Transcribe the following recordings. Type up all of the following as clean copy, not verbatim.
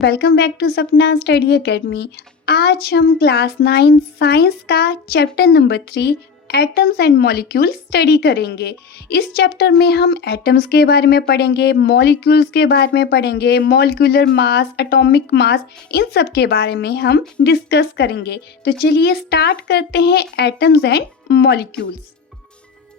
Welcome back to सपना study academy. आज हम क्लास 9 साइंस का chapter number 3 atoms and molecules study करेंगे। इस चैप्टर में हम एटम्स के बारे में पढ़ेंगे, मॉलिक्यूल्स के बारे में पढ़ेंगे, मॉलिक्यूलर मास, एटॉमिक मास, इन सब के बारे में हम डिस्कस करेंगे। तो चलिए स्टार्ट करते हैं एटम्स एंड मॉलिक्यूल्स।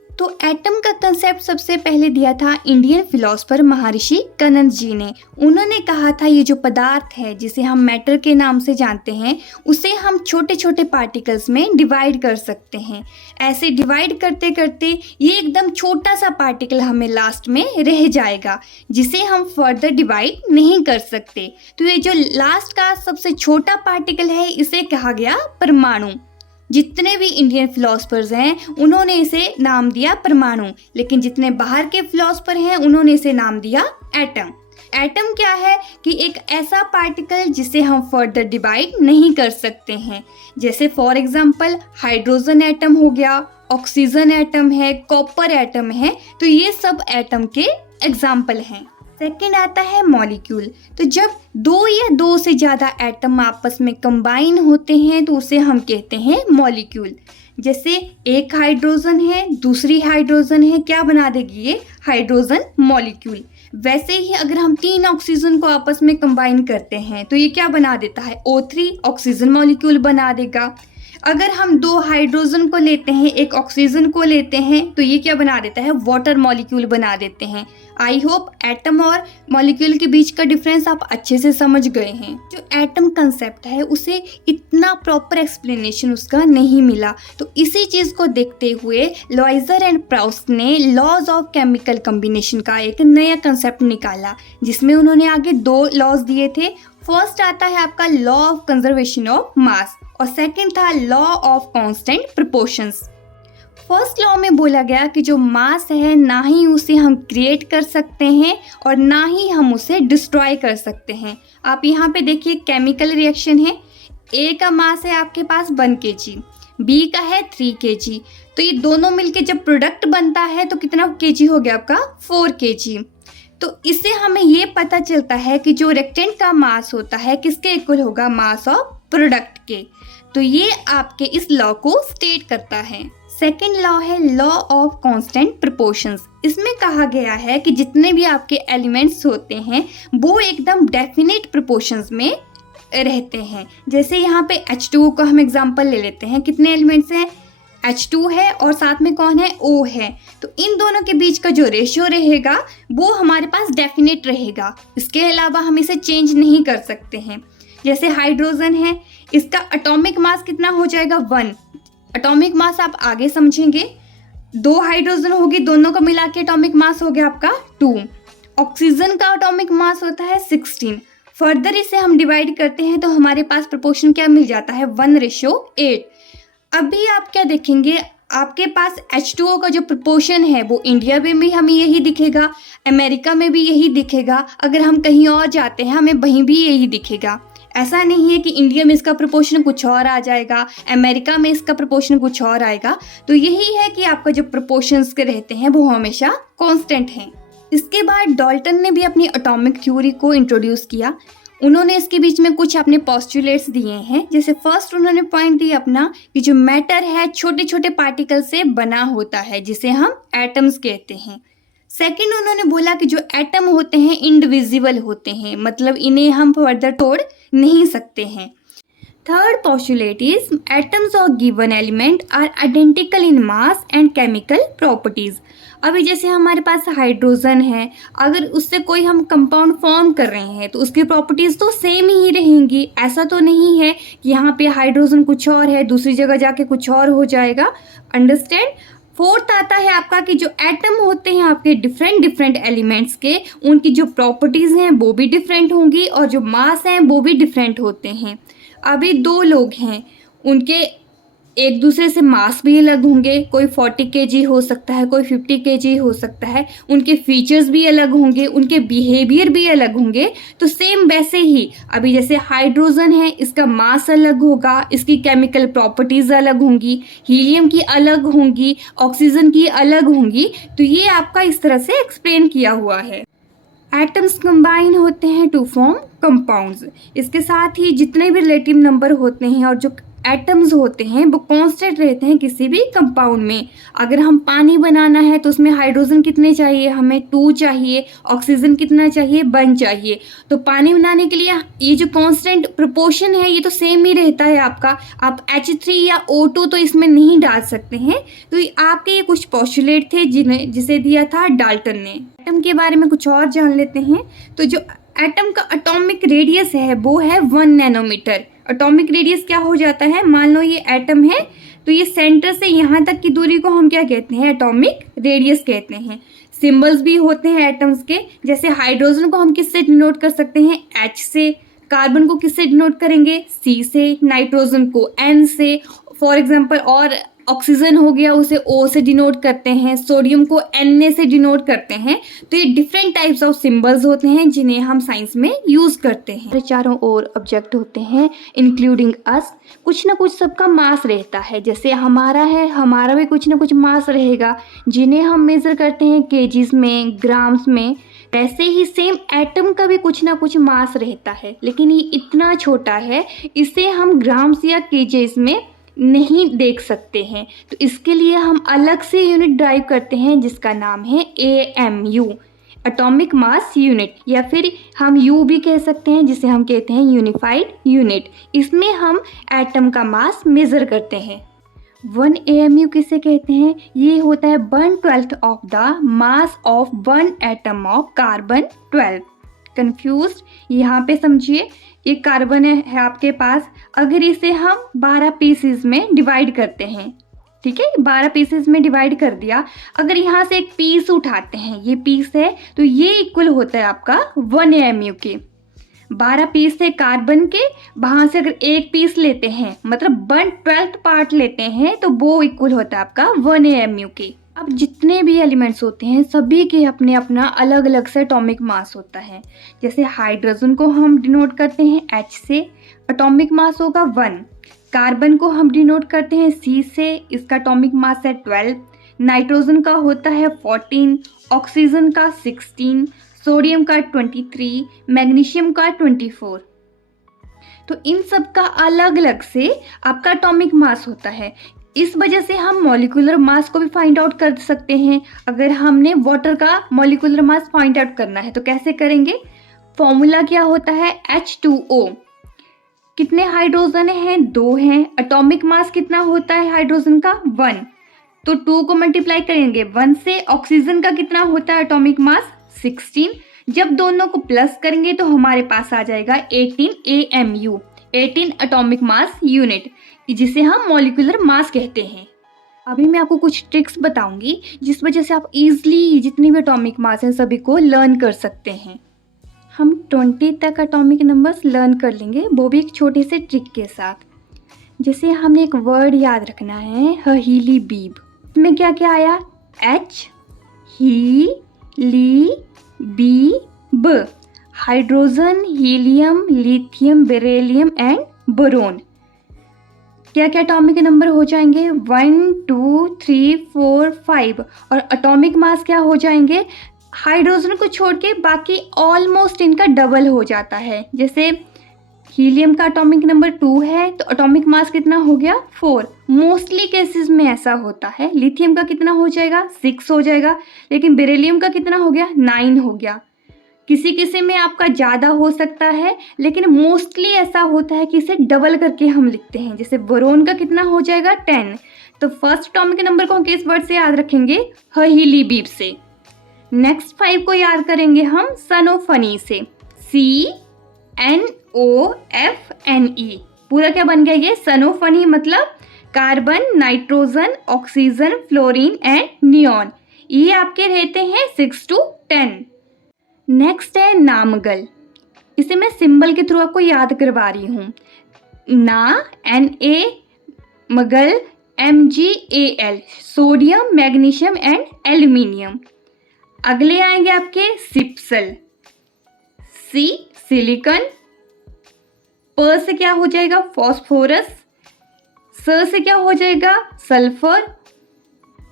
तो एटम का कंसेप्ट सबसे पहले दिया था इंडियन फिलोसोफर महर्षि कनंद जी ने। उन्होंने कहा था ये जो पदार्थ है जिसे हम मैटर के नाम से जानते हैं, उसे हम छोटे छोटे पार्टिकल्स में डिवाइड कर सकते हैं। ऐसे डिवाइड करते करते ये एकदम छोटा सा पार्टिकल हमें लास्ट में रह जाएगा जिसे हम फर्दर डिवाइड नहीं कर सकते। तो ये जो लास्ट का सबसे छोटा पार्टिकल है इसे कहा गया परमाणु। जितने भी इंडियन फिलोसफर्स हैं उन्होंने इसे नाम दिया परमाणु, लेकिन जितने बाहर के फिलोसफर हैं उन्होंने इसे नाम दिया एटम। एटम क्या है कि एक ऐसा पार्टिकल जिसे हम फर्दर डिवाइड नहीं कर सकते हैं। जैसे फॉर एग्जांपल हाइड्रोजन एटम हो गया, ऑक्सीजन एटम है, कॉपर एटम है, तो ये सब एटम के एग्जाम्पल हैं। सेकेंड आता है मॉलिक्यूल। तो जब दो या दो से ज़्यादा एटम आपस में कंबाइन होते हैं तो उसे हम कहते हैं मॉलिक्यूल। जैसे एक हाइड्रोजन है, दूसरी हाइड्रोजन है, क्या बना देगी ये हाइड्रोजन मॉलिक्यूल। वैसे ही अगर हम 3 ऑक्सीजन को आपस में कंबाइन करते हैं तो ये क्या बना देता है O3 ऑक्सीजन मॉलिक्यूल बना देगा। अगर हम 2 हाइड्रोजन को लेते हैं, एक ऑक्सीजन को लेते हैं, तो ये क्या बना देता है वाटर मॉलिक्यूल बना देते हैं। आई होप एटम और मॉलिक्यूल के बीच का डिफरेंस आप अच्छे से समझ गए हैं। जो एटम कंसेप्ट है उसे इतना प्रॉपर एक्सप्लेनेशन उसका नहीं मिला, तो इसी चीज़ को देखते हुए लॉइजर एंड प्राउस्ट ने लॉज ऑफ केमिकल कॉम्बिनेशन का एक नया कंसेप्ट निकाला, जिसमें उन्होंने आगे 2 लॉज दिए थे। फर्स्ट आता है आपका law of conservation of mass और सेकंड था law of constant proportions. First law में बोला गया कि जो मास है ना ही उसे हम क्रिएट कर सकते हैं और ना ही हम उसे डिस्ट्रॉय कर सकते हैं। आप यहाँ पे देखिए केमिकल रिएक्शन है। ए का मास है आपके पास 1 kg, बी का है 3 kg, तो ये दोनों मिलके जब प्रोडक्ट बनता है तो कितना kg हो गया आपका 4 kg। तो इससे हमें ये पता चलता है कि जो रिएक्टेंट का मास होता है किसके इक्वल होगा, मास ऑफ प्रोडक्ट के। तो ये आपके इस लॉ को स्टेट करता है। सेकेंड लॉ है लॉ ऑफ कांस्टेंट प्रोपोर्शंस। इसमें कहा गया है कि जितने भी आपके एलिमेंट्स होते हैं वो एकदम डेफिनेट प्रोपोर्शंस में रहते हैं। जैसे यहाँ पे H2O को हम एग्जांपल ले लेते हैं। कितने एलिमेंट्स हैं, H2 है और साथ में कौन है, O है। तो इन दोनों के बीच का जो रेशियो रहेगा वो हमारे पास डेफिनेट रहेगा। इसके अलावा हम इसे चेंज नहीं कर सकते हैं। जैसे हाइड्रोजन है, इसका एटॉमिक मास कितना हो जाएगा 1। एटॉमिक मास आप आगे समझेंगे। 2 हाइड्रोजन होगी, दोनों को मिला के एटॉमिक मास हो गया आपका 2। ऑक्सीजन का एटॉमिक मास होता है 16। फर्दर इसे हम डिवाइड करते हैं तो हमारे पास प्रोपोर्शन क्या मिल जाता है 1:8। अभी आप क्या देखेंगे, आपके पास H2O का जो प्रोपोर्शन है वो इंडिया में भी हमें यही दिखेगा, अमेरिका में भी यही दिखेगा, अगर हम कहीं और जाते हैं हमें वहीं भी यही दिखेगा। ऐसा नहीं है कि इंडिया में इसका प्रोपोर्शन कुछ और आ जाएगा, अमेरिका में इसका प्रोपोर्शन कुछ और आएगा। तो यही है कि आपका जो प्रोपोर्शंस के रहते हैं वो हमेशा कांस्टेंट हैं। इसके बाद डाल्टन ने भी अपनी एटॉमिक थ्योरी को इंट्रोड्यूस किया। उन्होंने इसके बीच में कुछ अपने पोस्टुलेट्स दिए हैं। जैसे फर्स्ट उन्होंने पॉइंट दिया अपना कि जो मैटर है छोटे छोटे पार्टिकल से बना होता है जिसे हम एटम्स कहते हैं। सेकंड उन्होंने बोला कि जो एटम होते हैं इंडिविजिबल होते हैं, मतलब इन्हें हम फर्दर तोड़ नहीं सकते हैं। Third postulate is atoms of given element are identical in mass and chemical properties. अभी जैसे हमारे पास हाइड्रोजन है, अगर उससे कोई हम कंपाउंड फॉर्म कर रहे हैं तो उसकी प्रॉपर्टीज तो सेम ही रहेंगी। ऐसा तो नहीं है कि यहाँ पे हाइड्रोजन कुछ और है दूसरी जगह जाके कुछ और हो जाएगा। अंडरस्टैंड। फोर्थ आता है आपका कि जो एटम होते हैं आपके डिफरेंट एलिमेंट्स के, उनकी जो प्रॉपर्टीज हैं वो भी डिफरेंट होंगी और जो मास हैं वो भी डिफरेंट होते हैं। अभी 2 लोग हैं, उनके एक दूसरे से मास भी अलग होंगे, कोई 40 kg हो सकता है, कोई 50 kg हो सकता है, उनके फीचर्स भी अलग होंगे, उनके बिहेवियर भी अलग होंगे। तो सेम वैसे ही अभी जैसे हाइड्रोजन है, इसका मास अलग होगा, इसकी केमिकल प्रॉपर्टीज अलग होंगी, हीलियम की अलग होंगी, ऑक्सीजन की अलग होंगी। तो ये आपका इस तरह से एक्सप्लेन किया हुआ है। एटम्स कंबाइन होते हैं टू फॉर्म कंपाउंड्स। इसके साथ ही जितने भी रिलेटिव नंबर होते हैं और जो एटम्स होते हैं वो कांस्टेंट रहते हैं किसी भी कंपाउंड में। अगर हम पानी बनाना है तो उसमें हाइड्रोजन कितने चाहिए, हमें 2 चाहिए। ऑक्सीजन कितना चाहिए, 1 चाहिए। तो पानी बनाने के लिए ये जो कांस्टेंट प्रोपोर्शन है ये तो सेम ही रहता है आपका। आप H3 या O2 तो इसमें नहीं डाल सकते हैं। तो आपके ये कुछ पोस्टुलेट थे जिसे दिया था डाल्टन ने। एटम के बारे में कुछ और जान लेते हैं। तो जो एटम का एटॉमिक रेडियस है वो है 1 नैनोमीटर। एटॉमिक रेडियस क्या हो जाता है, मान लो ये एटम है तो ये सेंटर से यहाँ तक की दूरी को हम क्या कहते हैं, एटॉमिक रेडियस कहते हैं। सिंबल्स भी होते हैं एटम्स के, जैसे हाइड्रोजन को हम किससे डिनोट कर सकते हैं, H से। कार्बन को किससे डिनोट करेंगे, C से। नाइट्रोजन को N से फॉर एग्जाम्पल। और ऑक्सीजन हो गया उसे O से डिनोट करते हैं। सोडियम को Na से डिनोट करते हैं। तो ये डिफरेंट टाइप्स ऑफ सिंबल्स होते हैं जिन्हें हम साइंस में यूज करते हैं। चारों ओर ऑब्जेक्ट होते हैं इंक्लूडिंग अस। कुछ ना कुछ सबका मास रहता है, जैसे हमारा है, हमारा भी कुछ ना कुछ मास रहेगा जिन्हें हम मेजर करते हैं केजीज में, ग्राम्स में। वैसे ही सेम एटम का भी कुछ ना कुछ मास रहता है, लेकिन ये इतना छोटा है इसे हम ग्राम्स या केजेस में नहीं देख सकते हैं। तो इसके लिए हम अलग से यूनिट ड्राइव करते हैं जिसका नाम है AMU, एटॉमिक मास यूनिट, या फिर हम U भी कह सकते हैं जिसे हम कहते हैं यूनिफाइड यूनिट। इसमें हम एटम का मास मेजर करते हैं। 1 AMU किसे कहते हैं, ये होता है 1/12 of the mass of 1 atom of carbon 12। Confuse, यहाँ पे समझिए, ये कार्बन है आपके पास। अगर इसे हम 12 पीसेस में डिवाइड करते हैं, ठीक है, 12 पीसेस में डिवाइड कर दिया। अगर यहाँ से एक पीस उठाते हैं, ये पीस है, तो ये इक्वल होता है आपका 1 AMU के। 12 पीस है कार्बन के, वहाँ से अगर एक पीस लेते हैं मतलब 1/12 पार्ट लेते हैं तो वो इक्वल होता है आपका 1 AMU के। अब जितने भी एलिमेंट्स होते हैं सभी के अपने अपना अलग अलग से एटॉमिक मास होता है। जैसे हाइड्रोजन को हम डिनोट करते हैं H से, एटॉमिक मास होगा 1। कार्बन को हम डिनोट करते हैं C से, इसका एटॉमिक मास है 12। नाइट्रोजन का होता है 14, ऑक्सीजन का 16, सोडियम का 23, मैग्नीशियम का 24। तो इन सब का अलग अलग से आपका एटॉमिक मास होता है। इस वजह से हम मॉलिक्यूलर मास को भी फाइंड आउट कर सकते हैं। अगर हमने वाटर का मॉलिक्यूलर मास फाइंड आउट करना है तो कैसे करेंगे, फॉर्मूला क्या होता है, H2O। कितने हाइड्रोजन हैं, 2 हैं। एटॉमिक मास कितना होता है हाइड्रोजन का, 1। तो 2 को मल्टीप्लाई करेंगे 1 से। ऑक्सीजन का कितना होता है एटॉमिक मास, 16। जब दोनों को प्लस करेंगे तो हमारे पास आ जाएगा 18 AMU, 18 एटॉमिक मास यूनिट, जिसे हम मॉलिक्यूलर मास कहते हैं। अभी मैं आपको कुछ ट्रिक्स बताऊंगी जिस वजह से आप इजीली जितनी भी एटॉमिक मास हैं सभी को लर्न कर सकते हैं। हम 20 तक एटॉमिक नंबर्स लर्न कर लेंगे, वो भी एक छोटे से ट्रिक के साथ। जैसे हमने एक वर्ड याद रखना है, हीली बीब। इसमें क्या क्या आया, H, ही, ली, बी, ब। Hydrogen, helium, lithium, beryllium and boron. क्या क्या एटॉमिक नंबर हो जाएंगे, 1 2 3 4 5। और एटॉमिक मास क्या हो जाएंगे, हाइड्रोजन को छोड़ के बाकी ऑलमोस्ट इनका डबल हो जाता है। जैसे हीलियम का एटॉमिक नंबर 2 है तो एटॉमिक मास कितना हो गया, 4। मोस्टली केसेस में ऐसा होता है। लिथियम का कितना हो जाएगा, 6 हो जाएगा। लेकिन बेरिलियम का कितना हो गया, 9 हो गया। किसी किसी में आपका ज़्यादा हो सकता है, लेकिन मोस्टली ऐसा होता है कि इसे डबल करके हम लिखते हैं। जैसे बोरोन का कितना हो जाएगा, 10। तो फर्स्ट एटॉमिक नंबर को हम किस वर्ड से याद रखेंगे, हीलिबीब से। नेक्स्ट 5 को याद करेंगे हम सनोफनी से, CNOFNE। पूरा क्या बन गया ये, सनोफनी, मतलब carbon, nitrogen, oxygen, fluorine and neon. ये आपके रहते हैं 6 to 10। नेक्स्ट है नामगल। इसे मैं सिंबल के थ्रू आपको याद करवा रही हूँ। ना, Na, Magal, MgAl, sodium, magnesium and aluminium. अगले आएंगे आपके सिप्सल, C, सिलिकॉन। प से क्या हो जाएगा, फॉस्फोरस। स से क्या हो जाएगा, सल्फर।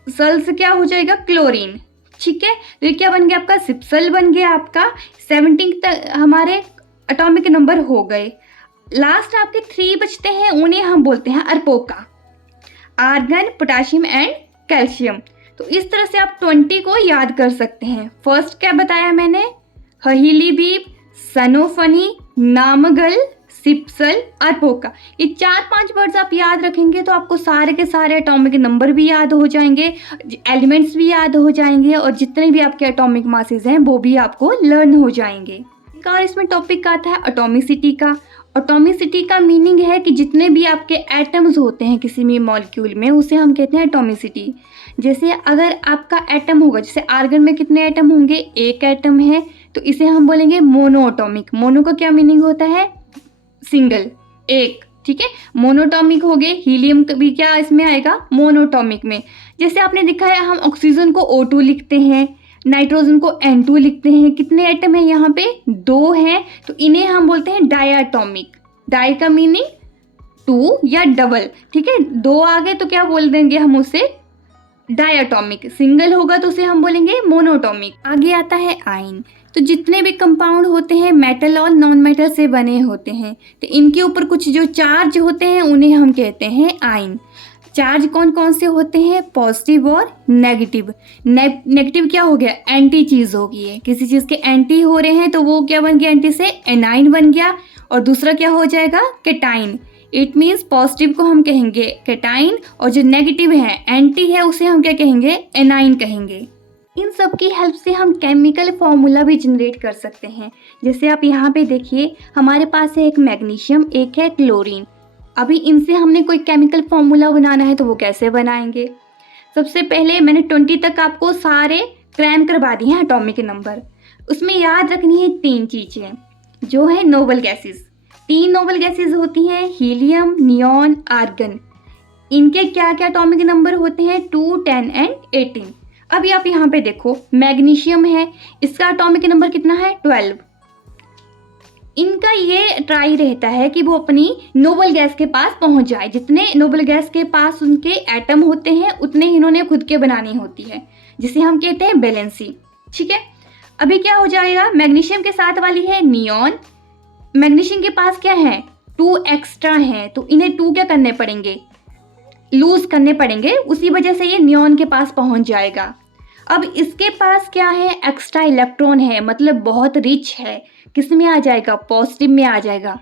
सल से क्या हो जाएगा, क्लोरीन। ठीक है, तो ये क्या बन गया आपका सिप्सल बन गया आपका। 17 तक हमारे एटॉमिक नंबर हो गए। लास्ट आपके 3 बचते हैं, उन्हें हम बोलते हैं अरपोका, आर्गन, पोटाशियम एंड कैल्शियम। तो इस तरह से आप 20 को याद कर सकते हैं। फर्स्ट क्या बताया मैंने, हहीलीबीब, सनोफनी, नामगल, सिप्सल, अरपोका। ये 4-5 वर्ड्स आप याद रखेंगे तो आपको सारे के सारे एटॉमिक नंबर भी याद हो जाएंगे, एलिमेंट्स भी याद हो जाएंगे, और जितने भी आपके एटॉमिक मासेस हैं वो भी आपको लर्न हो जाएंगे। और इसमें टॉपिक आता है एटॉमिसिटी का। एटॉमिसिटी का मीनिंग है कि जितने भी आपके एटम्स होते हैं किसी भी मॉलिक्यूल में, उसे हम कहते हैं एटॉमिसिटी। जैसे अगर आपका एटम होगा, जैसे आर्गन में कितने एटम होंगे, एक एटम है, तो इसे हम बोलेंगे मोनोएटॉमिक। मोनो का क्या मीनिंग होता है, सिंगल, एक, ठीक है। मोनोटॉमिक हो गए, हीलियम भी क्या इसमें आएगा, मोनोटॉमिक में। जैसे आपने देखा है हम ऑक्सीजन को O2 लिखते हैं, नाइट्रोजन को N2 लिखते हैं। कितने एटम है यहाँ पे, 2 हैं, तो इन्हें हम बोलते हैं डायटॉमिक। डाई का मीनिंग 2 या डबल, ठीक है। 2 आ गए तो क्या बोल देंगे हम उसे, डायटॉमिक। सिंगल होगा तो उसे हम बोलेंगे मोनोटॉमिक। आगे आता है आयन। तो जितने भी कंपाउंड होते हैं मेटल और नॉन मेटल से बने होते हैं, तो इनके ऊपर कुछ जो चार्ज होते हैं उन्हें हम कहते हैं आयन। चार्ज कौन कौन से होते हैं, पॉजिटिव और नेगेटिव। नेगेटिव क्या हो गया, एंटी चीज़ हो गई है, किसी चीज़ के एंटी हो रहे हैं तो वो क्या बन गया, एंटी से एनाइन बन गया, और दूसरा क्या हो जाएगा, केटाइन। इट मीन्स पॉजिटिव को हम कहेंगे केटाइन, और जो नेगेटिव है एंटी है उसे हम क्या कहेंगे, एनाइन कहेंगे। इन सब की हेल्प से हम केमिकल फॉर्मूला भी जनरेट कर सकते हैं। जैसे आप यहाँ पे देखिए, हमारे पास है एक मैग्नीशियम, एक है क्लोरीन। अभी इनसे हमने कोई केमिकल फॉर्मूला बनाना है तो वो कैसे बनाएंगे। सबसे पहले मैंने 20 तक आपको सारे क्रैम करवा दिए हैं एटॉमिक नंबर। उसमें याद रखनी है 3 चीज़ें जो है नोबल गैसेस। 3 नोबल गैसेस होती हैं, हीलियम, नियॉन, आर्गन। इनके क्या क्या एटॉमिक नंबर होते हैं, 2, 10 एंड 18। अभी आप यहाँ पे देखो, मैग्नीशियम है, इसका एटॉमिक नंबर कितना है, 12। इनका ये ट्राई रहता है कि वो अपनी नोबल गैस के पास पहुंच जाए। जितने नोबल गैस के पास उनके एटम होते हैं उतने ही इन्होंने खुद के बनानी होती है, जिसे हम कहते हैं बैलेंसी, ठीक है। अभी क्या हो जाएगा, मैग्नीशियम के साथ वाली है नियॉन। मैग्नीशियम के पास क्या है, 2 एक्स्ट्रा हैं, तो इन्हें 2 क्या करने पड़ेंगे, लूज करने पड़ेंगे, उसी वजह से ये नियॉन के पास पहुंच जाएगा। अब इसके पास क्या है, एक्स्ट्रा इलेक्ट्रॉन है, मतलब बहुत रिच है, किस में आ जाएगा, पॉजिटिव में आ जाएगा।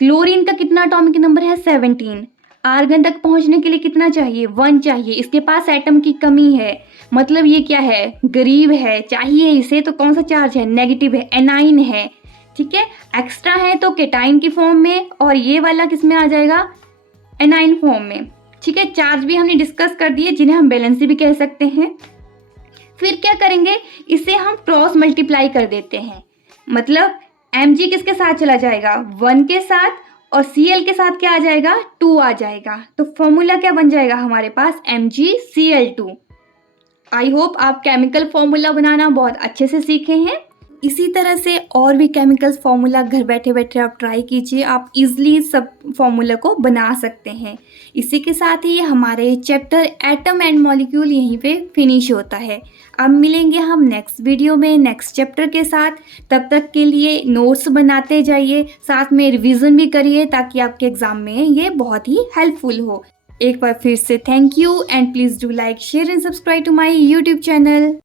क्लोरीन का कितना एटॉमिक नंबर है, 17। आर्गन तक पहुंचने के लिए कितना चाहिए, 1 चाहिए। इसके पास एटम की कमी है, मतलब ये क्या है, गरीब है, चाहिए इसे, तो कौन सा चार्ज है, नेगेटिव है, एनाइन है, ठीक है। एक्स्ट्रा है तो केटाइन की फॉर्म में, और ये वाला किस में आ जाएगा, एनाइन फॉर्म में, ठीक है। चार्ज भी हमने डिस्कस कर दिए, जिन्हें हम बैलेंसी भी कह सकते हैं। फिर क्या करेंगे, इसे हम क्रॉस मल्टीप्लाई कर देते हैं, मतलब Mg किसके साथ चला जाएगा, 1 के साथ, और Cl के साथ क्या आ जाएगा, 2 आ जाएगा। तो फॉर्मूला क्या बन जाएगा हमारे पास, MgCl2। आई होप आप केमिकल फॉर्मूला बनाना बहुत अच्छे से सीखे हैं। इसी तरह से और भी केमिकल्स फार्मूला घर बैठे बैठे आप ट्राई कीजिए, आप इजीली सब फार्मूला को बना सकते हैं। इसी के साथ ही हमारे चैप्टर एटम एंड मॉलिक्यूल यहीं पे फिनिश होता है। अब मिलेंगे हम नेक्स्ट वीडियो में नेक्स्ट चैप्टर के साथ। तब तक के लिए नोट्स बनाते जाइए, साथ में रिवीजन भी करिए, ताकि आपके एग्ज़ाम में ये बहुत ही हेल्पफुल हो। एक बार फिर से thank you, and please do like, share and subscribe to my YouTube channel.